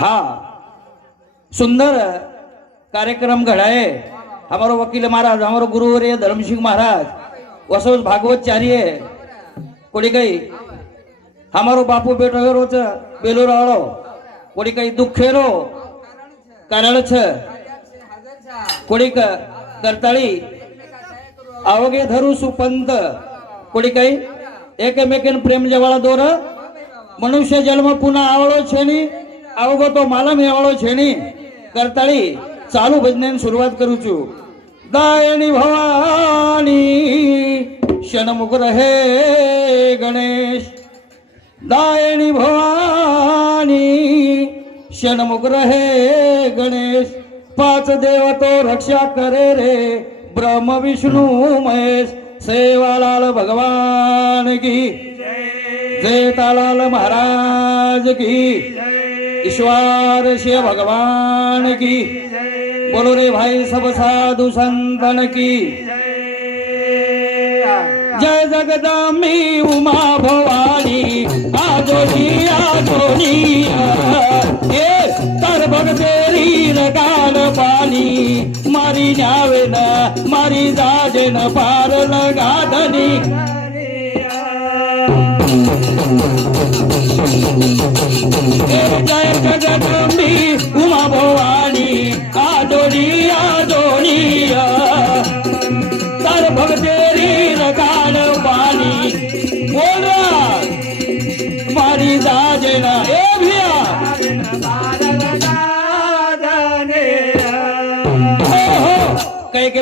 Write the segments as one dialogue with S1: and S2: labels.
S1: हा सुंदर कार्यक्रम घड़ाए हमारो वकील महाराज हमारो गुरुवर्य धर्मसिंह महाराज वसोज भागवतचार्य कोणी काही हमारो बापू बेटो रोच बेलो आळो कोणी काही दुःखेरो कारण छ कोणी क- करताळी अवघे धरू सुपंत कोणी काही एकमेकीन प्रेम जवाळा दोर मनुष्य जन्म पुन्हा आवळो छेनी अवघो तो मालम आवळो छेनी करताळी चालू भजनेन सुरुवात करू છું દાયની ભવાની ક્ષણમુખ રહે ગણેશ દાયની ભવાની ક્ષણમુખ રહે ગણેશ પાચ દેવ તો રક્ષા કરે રે બ્રહ્મ વિષ્ણુ મહેશ સેવાલાલ ભગવાન કી जयतालाल महाराज की ईश्वर शिव भगवान की बोलो रे भाई सब साधु संतन की। जय जगदम्बी उमा भवानी आजोनी आजोनी ये तर भगतेरी रगान पानी मारी न्यावे न मारी जाजे न पार लगाधनी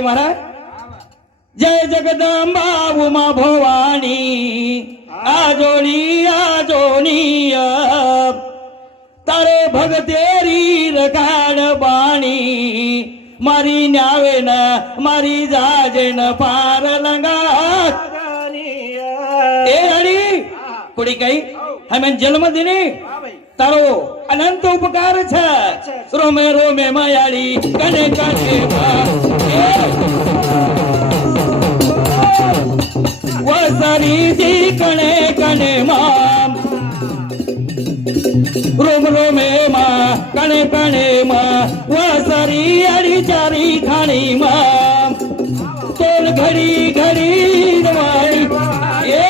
S1: महाराज? जय जगदंबा उमा भवानी। જોનિયા જોનિયા તારે ભગતેરી રખાડ બાણી મારી ન્યાવે ન મારી જાજે ન પાર લંગા. એ રાણી કોડી કઈ? હમે જન્મ દિની તારો અનંત ઉપકાર છે. રોમે રોમે માયાળી કને કને సరిసి కణే కణే మా રૂમ રૂમે માં, કણે કણે માં વાસરી અડી ચારી ખાણી માં. તોલ ઘડી ઘડી દવાઈ એ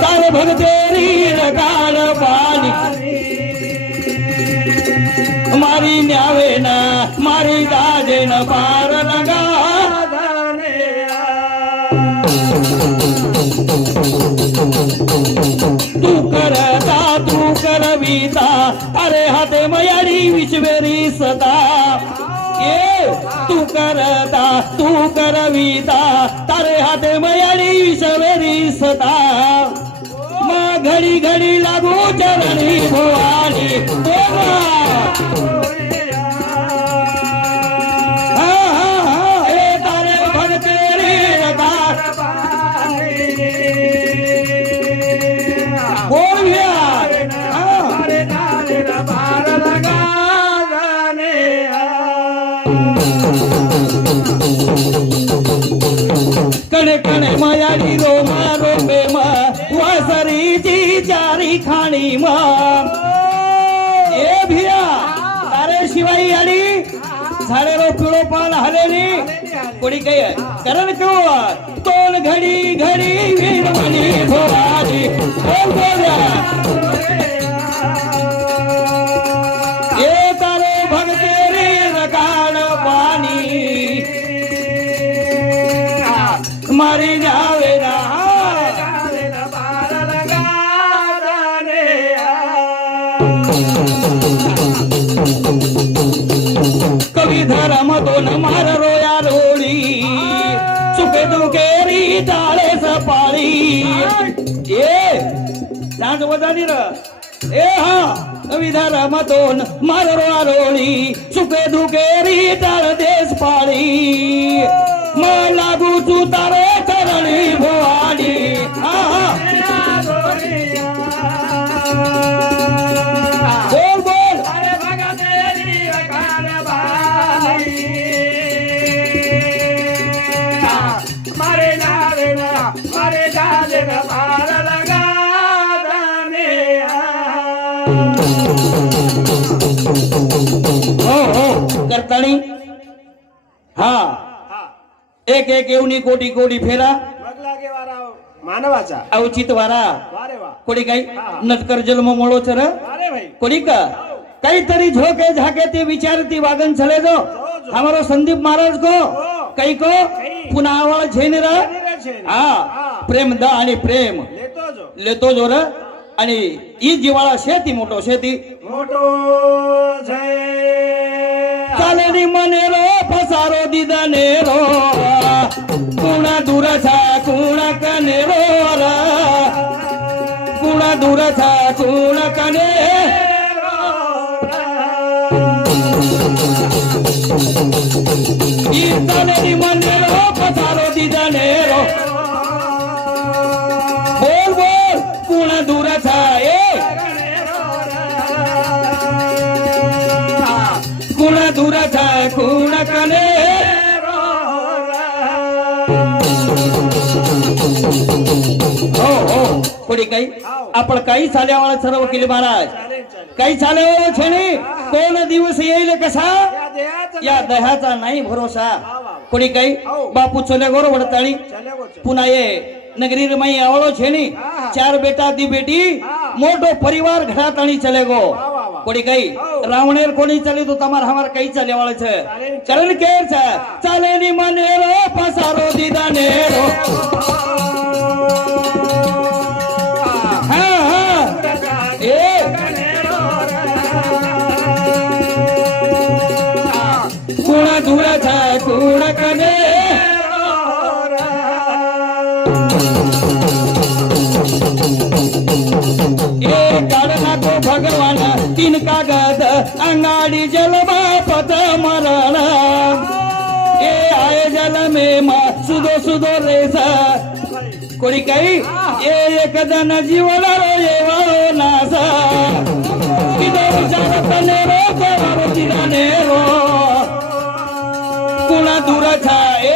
S1: તાર ભગતે રી લગાડ પાણી મારી ન્યાવે ના મારી દાજે ના करविता अरे हाते मयाडी विश्वेरी सदा. ये तू करता तू करविता तारे हाते मयाडी विश्वेरी सदा. मग घडी घडी लागू चरणी भुवानी. देवा. कणे रोमा रोपे मा वासरीची चारी खाणी मा। ए भिया तारे शिवाई आली झाडे रो पिळो पान हलेली। कोणी काही करण किंवा तोल घडी घडी वीरमणी भोवानी बोल बोल्या कवी धरम दोन मार रोया रोळी सुखे दुखेरी टाळे सपाळी. ए सांज वजानी र ए हा कवी धरम दोन मार रोया रोळी सुखे दुखेरी टाळ देश पाळी. मला गुजू तू तारे चरणी भवानी. हा.
S2: करताणी हा.
S1: एक एक येऊनी कोटी कोटी फेरा. अवचित वारा. कोणी काही नटकर जन्म
S2: मोडो चर?
S1: कोणी का? काहीतरी झोके झाके ते विचार ती वागन चले जो. हमारो संदीप महाराज को. काही को? पुन्हा आवळ झेन हा. प्रेम द आणि प्रेम.
S2: लेतो जो र.
S1: लेतो जोर आणि ई जिवाळा शेती मोठो शेती
S2: मोठो जय
S1: चालेली मनेरो पसारो दिदनेरो कुणा दूरचा कुणा कनेरो रा कुणा दूरचा कुणा कने ई चालेली मनेरो पसारो दिदनेरो बोल कोणी काही? आपण काही चाल्यावाला सर्व केले महाराज. काही चाल्यावाला छेणे कोण दिवस येईल कसा?
S2: या
S1: दह्याचा नाही भरोसा. कोणी काही? बापू चोल्या गोर वडताळी. पुन्हा ये. नगरी रमाई आवळो छेणी. चार बेटा दी बेटी. मोठो परिवार घरात आणि चले गो. कोणी काही? रावणेर कोणी चले तो तमार हमार काही चले वाळच कारण केर चाले नि पसारो दिदा नेरो चढला तो भगवान तीन कागद अंगाडी जलमापत मरण ए आय जल मे मा सुदो सुदो रेस कोणी काही? ए एक जण जीवन येवा नास. तिथे विचारत नेरो देवारो तिला नेरो. कुणा दूर छाए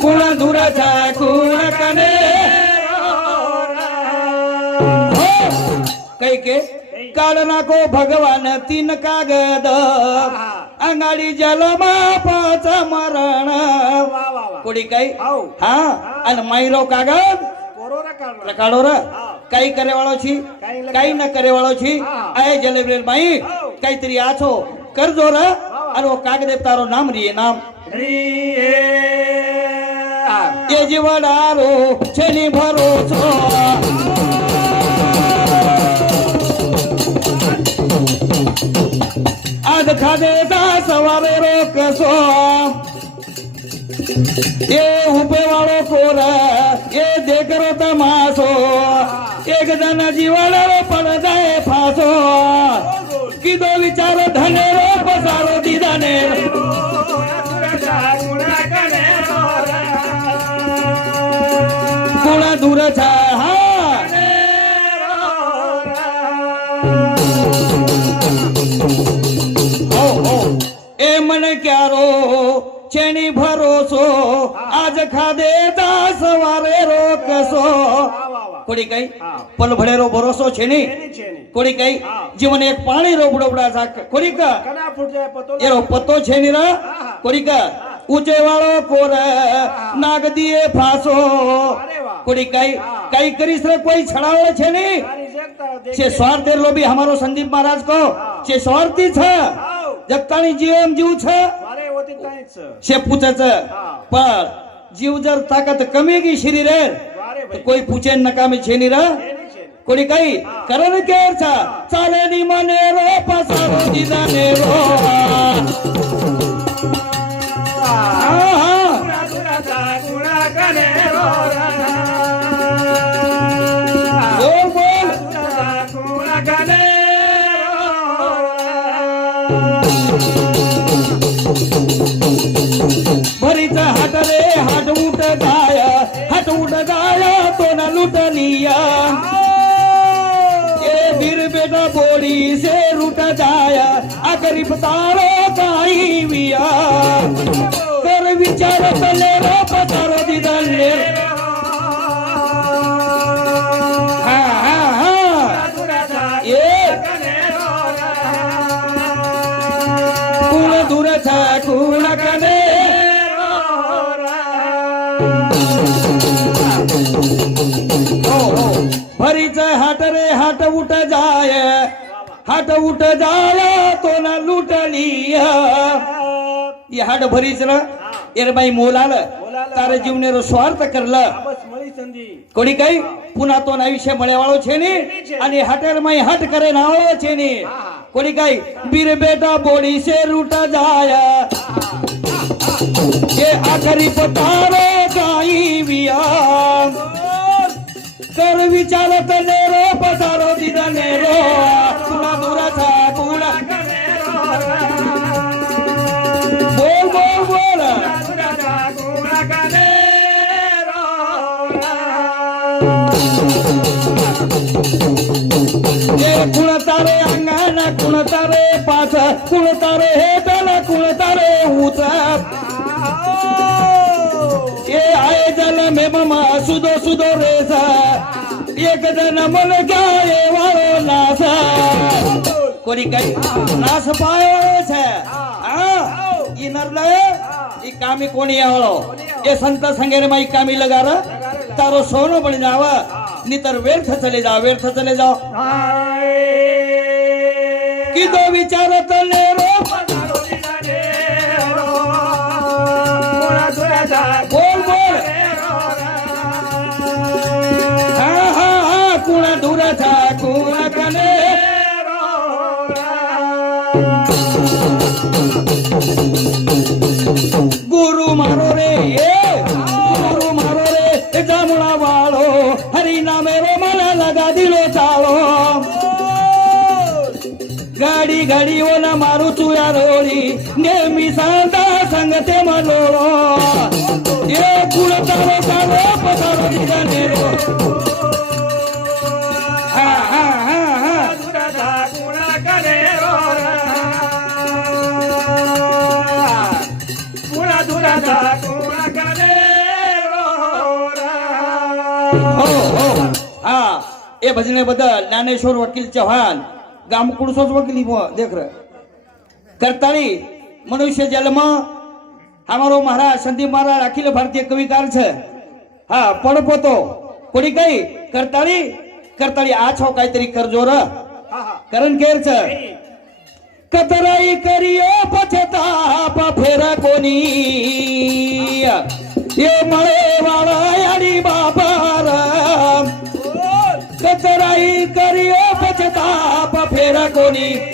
S1: कुणा दूर छा कुणा कने ऐके काल नाको भगवान तीन कागद. अंगाडी जलमापाच मरण. कोणी काही? हा. आणि माईलो कागद? काढो र काही छी काही न छी आहे जलेबरेल
S2: माई काहीतरी आछो
S1: करजो र
S2: आणि
S1: ओ कागदे तारो नाम
S2: रिये नाम.
S1: ये जीवडारो छेनी भरोसो आज खादे सवारे रोकसो ये उपे वालो कोर ये देख देखर तमासो एक जन जण जीवाळो पडदाय फासो कि दो विचार
S2: धने रो पसारो
S1: दिदाने कुणा दूर छा हाँ ખાધે તા સવારે રોકશો. કોડી કઈ? પલ ભળેરો ભરોસો છે ની
S2: એની છે ની.
S1: કોડી કઈ? જીવન એક પાણી રોબડોબડા સાક. કોડી કા?
S2: કના ફૂટ જાય પતો
S1: એરો પતો છે ની રા? કોડી કા? ઊંચે વાળો કોર નાગ દીએ ફાસો. કોડી કઈ? કઈ કરીશ રે? કોઈ છડાવડે છે ની
S2: તારી જગતા દેખ.
S1: છે સ્વાર્થે લોભી અમારો સંદીપ મહારાજ કહો. છે સ્વાર્થી છે જગતાની જીવ એમ જીવ છે.
S2: છે
S1: પૂછે છે. પણ जीव जर ताकद कमेगी शरीर तो कोई पूछे नका में छेनी रा कोणी काही करण केरचा चालनी मने रो पसारो जिदाने रो पतारो ताई विया. तर विचार पले रो पतारो दिदले हा हा हा. ए. कुण दूर था कुण. कने हो हो. भरीच हाट रे हाट उठ जाय. हाट उठ जाला तो ना लुटली हाड भरीच ना एरबाई मोल आलं तार जीवने स्वार्थ करलं. कोणी काही? पुन्हा तो ना मळे मळेवाळो छे आणि हटेल माई हट करे नाव छे कोणी काही? बीर बेटा बोडी से रुट जाया. ये आखरी पतारो गाई विया. कर विचारत नेरो पसारो दिदा नेरो. એ કુણ તારે અંગાના કુણ તારે પાછ કુણ તારે હેઠળ કુણ તારે ઊંચા એ આય જલ મેમમાં સુદો સુદો રેસા એક જન મન ગાય વાળો નાસ કોરી કઈ નાસ પાયો છે હા ઈ નરલે ઈ કામી કોણી આવળો એ સંત સંગેરે માં ઈ કામી લગાર तारो सोनो बन जाव नितर व्यर्थ चले जा व्यर्थ चले जाओ कि तो विचारत नेरो बोल बोल। हा हा हा कुणा धुराचा कुणा कने એ ભજને બદલ જ્ઞાનેશ્વર વકીલ ચૌહાણ ગામ કુણસો વકીલી દેખ રે કરતાળી મનુષ્ય જન્મ અમારો મહારાજ સંદીપ મહારાજ અખિલ ભારતીય કવિકાર છે હા પણ પોતો કોડી કઈ કરતાળી કરતાળી આ છો કાંઈતરી કરજો ર કરણ કેર છે કતરાઈ કરીયો પછતાપ ફેર કોની એ મળે વાળા ફેર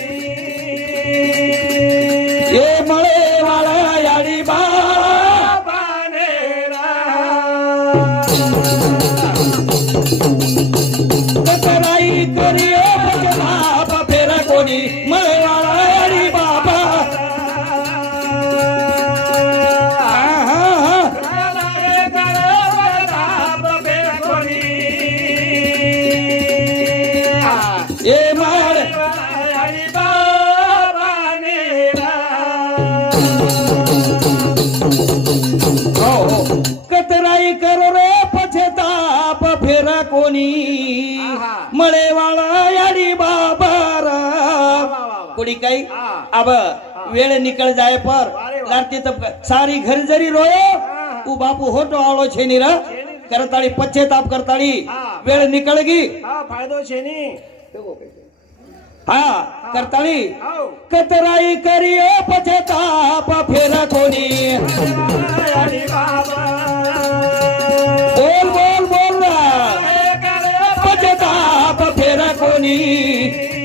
S2: काही?
S1: अब वेळ निकल जाय पर. लाडती तब सारी घर जरी रोयो तू बापू होतो आलो छे निर करताळी पश्चेताप करताळी. वेळ निकल गी. फायदो छे नी हा करताळी. कतराई करियो ताप फेर कोणी. बोल बोल बोल पश्चेताप फेर कोणी.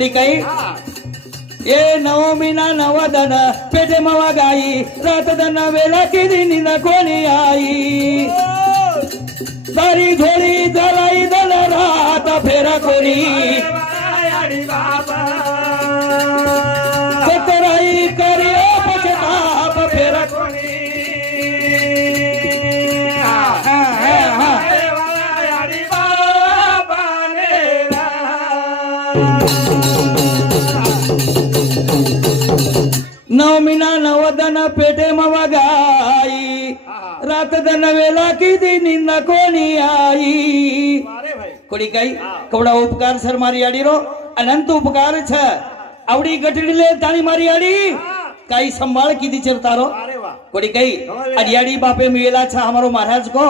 S1: कोणी काही ఏ నవమిన నవదన పెదమవగాయి రాతదన వెలకిది నిన కొనియాయి దరి ధోరి దలై దల రాత ఫెరకొని సతరై కరి పచతాప ఫెరకొని Thank you. ಮಮ್ಮಿನ ನವದನ ಪೇಟೆ ಮವಗಾಯಿ ರಾತದನ ವೇಲಾಕಿದಿ ನಿನ್ನ ಕೋಣಿಯಾಯಿ ಕೊಡಿಕಾಯಿ ಕವಡ ಉಪಕಾರ ಸರ್ ಮಾರಿಯಾಡಿರೋ ಅನಂತ ಉಪಕಾರ ಛ ಅವಡಿ
S2: ಗಟಡಿಲೆ ತಾಳಿ
S1: ಮಾರಿಯಾಡಿ કાઈ સંભાળ કીધી છે તારો? કોડી કઈ અડિયાળી બાપે વેલા છે અમારો મહારાજ કો.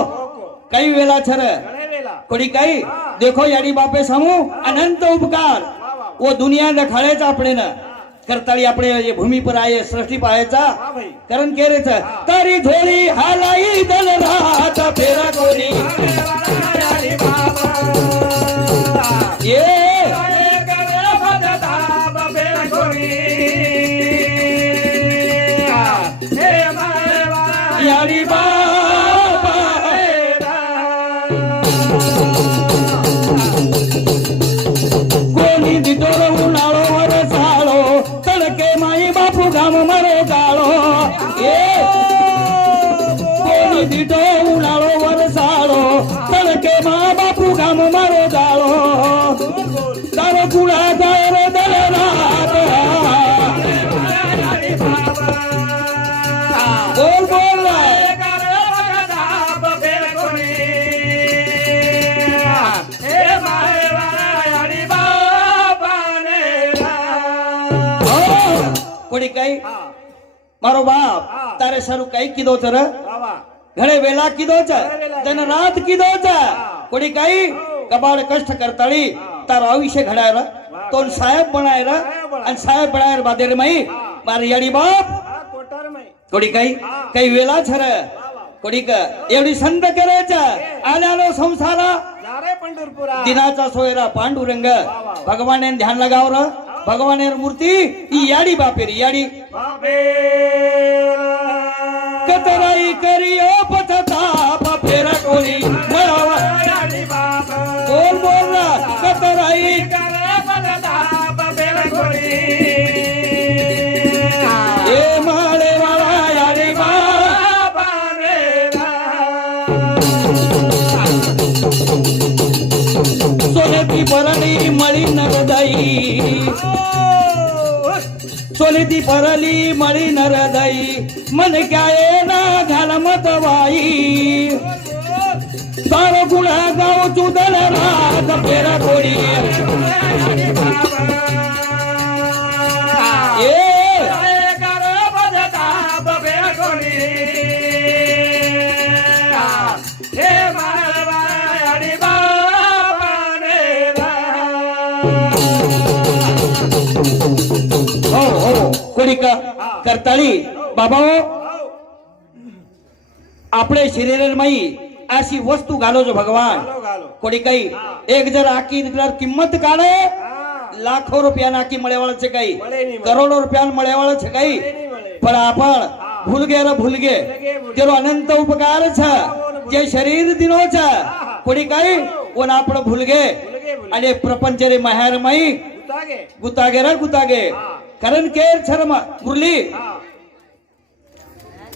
S1: કઈ વેલા છે રે? કોડી કઈ દેખો યાડી બાપે સામુ અનંત ઉપકાર. ઓ દુનિયા ને ખડે છે આપણે ને કરતાળી આપણે એ ભૂમિ પર આયે સૃષ્ટિ પાયે છે
S2: હા ભાઈ
S1: કરણ કે રે છે તારી ધોળી હાલાઈ દલ કઈ મારો બાપ તારે સારું કઈ કીધો છે ઘરે વેલા કીધો છે તને રાત કીધો છે કોડી કઈ કબાડ કષ્ટ કરતાળી તારો આવિષ્ય ઘડાયર તો સાહેબ બનાયર અને સાહેબ બનાયર બાદેર મહી મારી યાડી બાપ કોડી કઈ કઈ વેલા છે રે कोणीक एवढी संत करायचं आल्यानो संसारा
S2: पंढरपुरा
S1: दिनाचा सोयरा पांडुरंग भगवान ध्यान लगाव र भगवान मूर्ती ही याडी बापेरी याडी कतराई सोनेती परली मळी नरदाई. मन काय ना घाल मतवाई. सारो गुणा गाव चुदल रात फेरा कोणी એક કરતાળી બાબાઓ આપણે શરીરમય આશી વસ્તુ ગાલો છો ભગવાન. કોડી કઈ? એક જરા આખી કિંમત કાઢે. લાખો રૂપિયા નાખી મળેવાળા છે કઈ? કરોડો રૂપિયા મળેવાળા છે કઈ? પણ આ પણ ભૂલ ગે ભૂલ ગે જેનો અનંત ઉપકાર છે. જે શરીર દિનો છે. કોડી કઈ? ઓને આપણે ભૂલ ગે અને પ્રપંચ રે મહેરમય ગુતાગે. રે ગુતાગે. कारण केर शर्मा मुरली.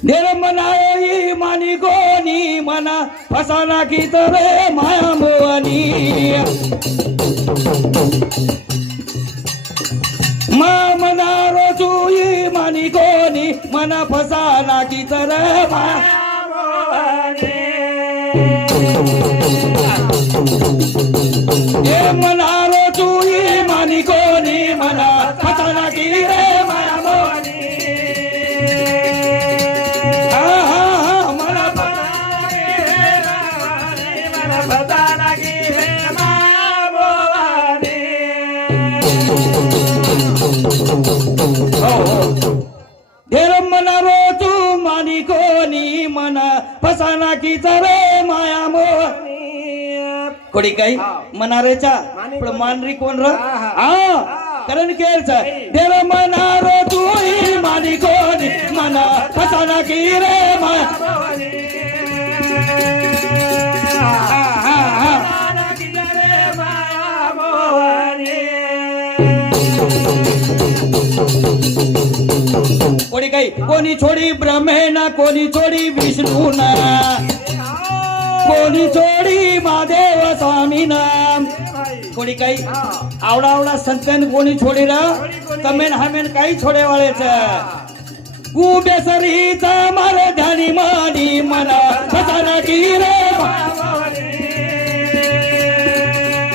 S1: निर्मनाई मानी गोनी मना फसाना की तरे माया मोनी मा मना रोजुई मानी गोनी मना फसाना की तरे माया मोनी मना रोजूई मानी गोनी म्हणा रो तू
S2: मानी
S1: कोणी
S2: म्हणा
S1: फसाना की रे
S2: माया मोहनी
S1: कोणी काही? म्हणा रेचा पण मानरी कोण र? कारण केरचा. देव म्हणा रो तू मानी कोणी म्हणा फसाना की रे माया कोणी काही कोणी छोडी ब्रह्मेना कोणी छोडी विष्णूना. कोणी छोडी महादेव स्वामी नाम कोणी काही आवडा आवडा संतन कोणी छोडी ना तमेन हमेन काही छोडे वाळेच गुबेसरीचा मारे ध्यानी मानी. मना की रे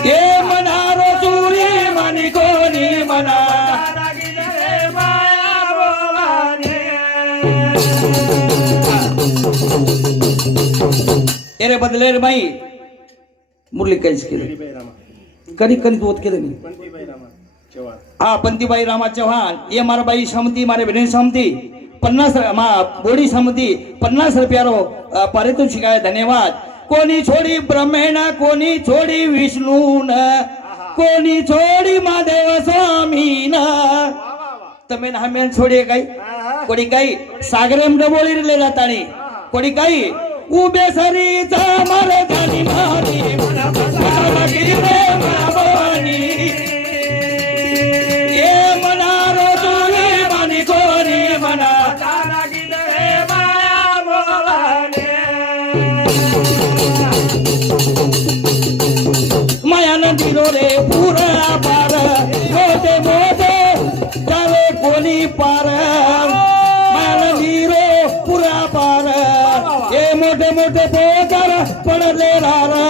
S1: ये मना चुरी मानी कोणी मना. एरे बदले रे भाई मुरली काहीच केलं कधी कधी होत केलं मी हा पंतीबाई रामा चव्हाण. ये मारा बाई समती मारे बहिणी समती पन्नास बोडी समती पन्नास रुपयारो पारितोषिक आहे धन्यवाद. कोणी छोडी ब्रह्मेण कोणी छोडी विष्णू न कोणी छोडी महादेव स्वामीन. तमेन मेन छोडी काही. कोणी काही? सागरेम डबोळी रिले जातानी. कोणी काही? उभे सरी मर झाली मारी. ये म्हणा रोजुले मानी कोणी म्हणा मायानं दिलो रे पुरा पार मोठे मोठे जावे कोणी पार. पोतर पडले रारा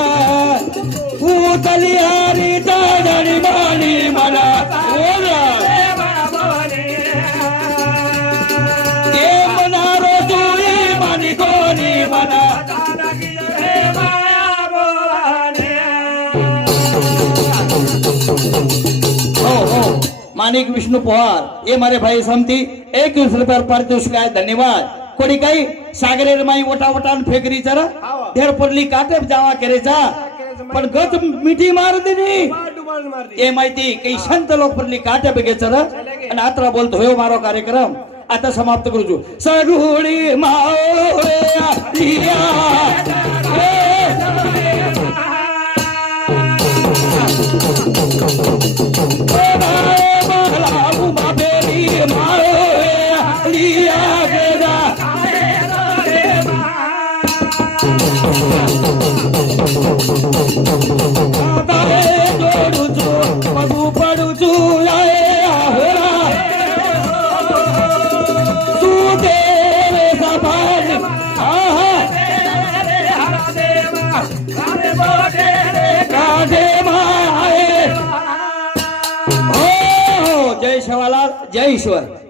S1: उतली हरी दाडणी माणी मला. कोणी म्हणा हो हो. माणिक विष्णू पोहार हे मारे भाई समती एक दिवस रुपयावर पारितोषिक आहे. धन्यवाद. कोणी काही सागरेर माई ओटा ओटान फेकरी चर ढेर पडली काटे जावा करे जा. पण गच मिठी मार दिली. ते माहिती काही संत लोक पडली काटे बेगे चला आणि आत्रा बोलतो हो मारो कार्यक्रम. आता समाप्त करू सगुडी माओ. ईश्वर